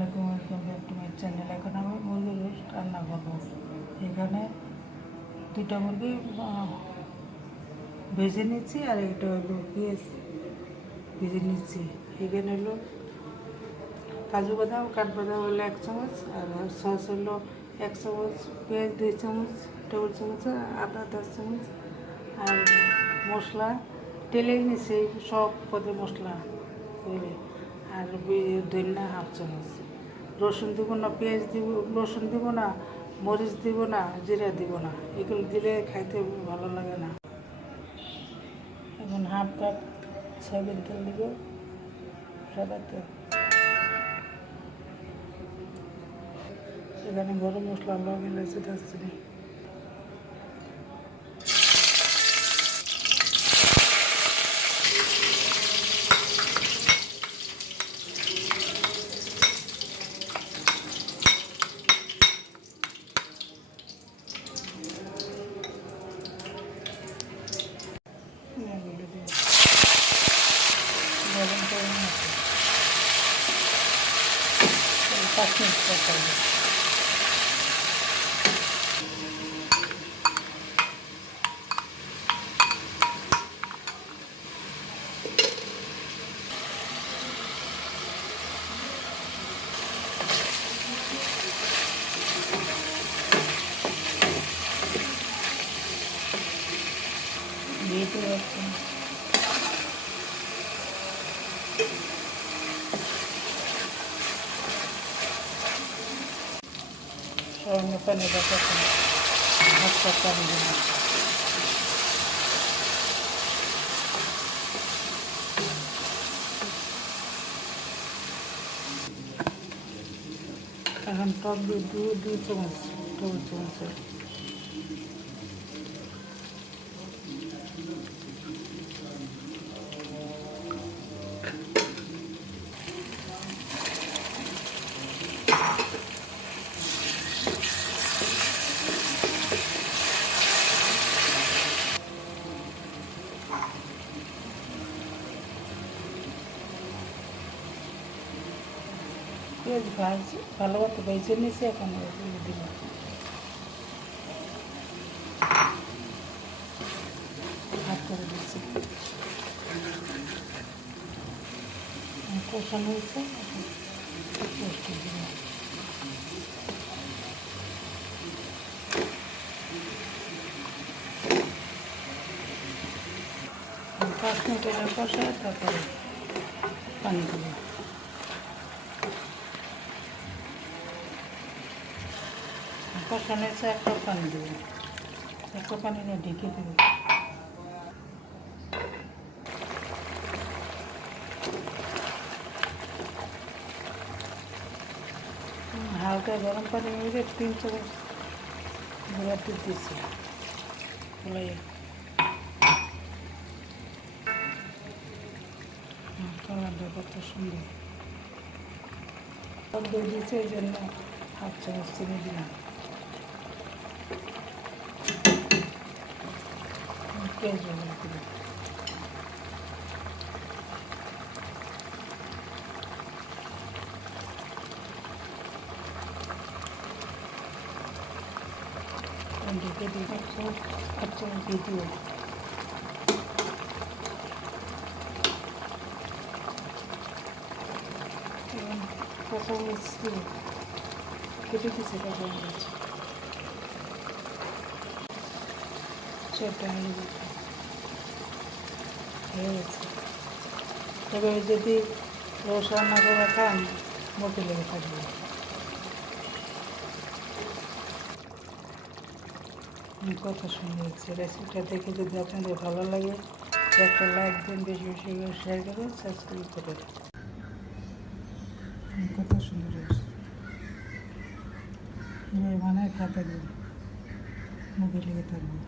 Back to my channel. এখন আমি মুরগির রোস্ট রান্না করব। এখানে দুটা মুরগি ভেজে নিচ্ছি আর এটা হলো পেঁয়াজ ভেজে নিচ্ছি। এখানে হলো কাজু বাদাম, কাঠবাদাম হলো এক চামচ আর সস হলো এক চামচ, পেঁয়াজ দুই চামচ টেবিল চামচ, আদা দশ চামচ আর মশলা তেলে নিচ্ছে, সব পদে মশলা। আর ধন্যা হাফ চামচ। রসুন দিব না, পেঁয়াজ দিব, রসুন দিব না, মরিচ দিব না, জিরা দিব না। এগুলো দিলে খাইতে ভালো লাগে না। এখন হাফ কাপ সয়াবিন তেল দিব, সাদা তেল। এখানে গরম মশলা লং এলাচি, দারচিনি এগুলো দিয়ে গরম করে নিচ্ছি পাঁচ মিনিট পর করব দিতে সঙ্গে পানি দেখাচ্ছি হাত কাপ পানি দিলাম এখন টক দু দুই চামচ টেবিল চামচের পেঁয়াজ ভাজ ভালো মতো ভেজে নিয়েছি, এখন দিব ভাত করে দিচ্ছি। কষানো হয়েছে পেস্ট দিব পাঁচ মিনিট এটা তারপরে পানি দিব কষানো হয়েছে এক কাপ পানি দেবো। এক কাপ পানি নিয়ে ঢেকে দেবো। হালকা গরম পানি মিলে তিন চামচ গোলাপ দুধ কত সুন্দর। দিয়ে দিয়েছে জন্য হাফ চামচ চিনি দিলাম। পেঁয়াজ ব্যবহার করি ঢেকে দিয়ে এক চামচ এক চামচ দিয়ে দিও এবং কাঁচামরিচ তবে যদি রোজ রান্না করে খান মোটে লেগে থাকবে। কত সুন্দর হচ্ছে রেসিপিটা দেখে যদি আপনাদের ভালো লাগে একটা লাইক দিন বেশি বেশি করে শেয়ার করুন সাবস্ক্রাইব হুম, কত সুন্দর হয়েছে মানে খাতে মুখে লেগে থাকবে।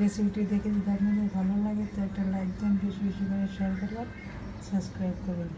রেসিপিটি দেখে যদি আপনাদের ভালো লাগে, তো একটা লাইক দেন, বেশি বেশি করে শেয়ার করবেন সাবস্ক্রাইব করবেন।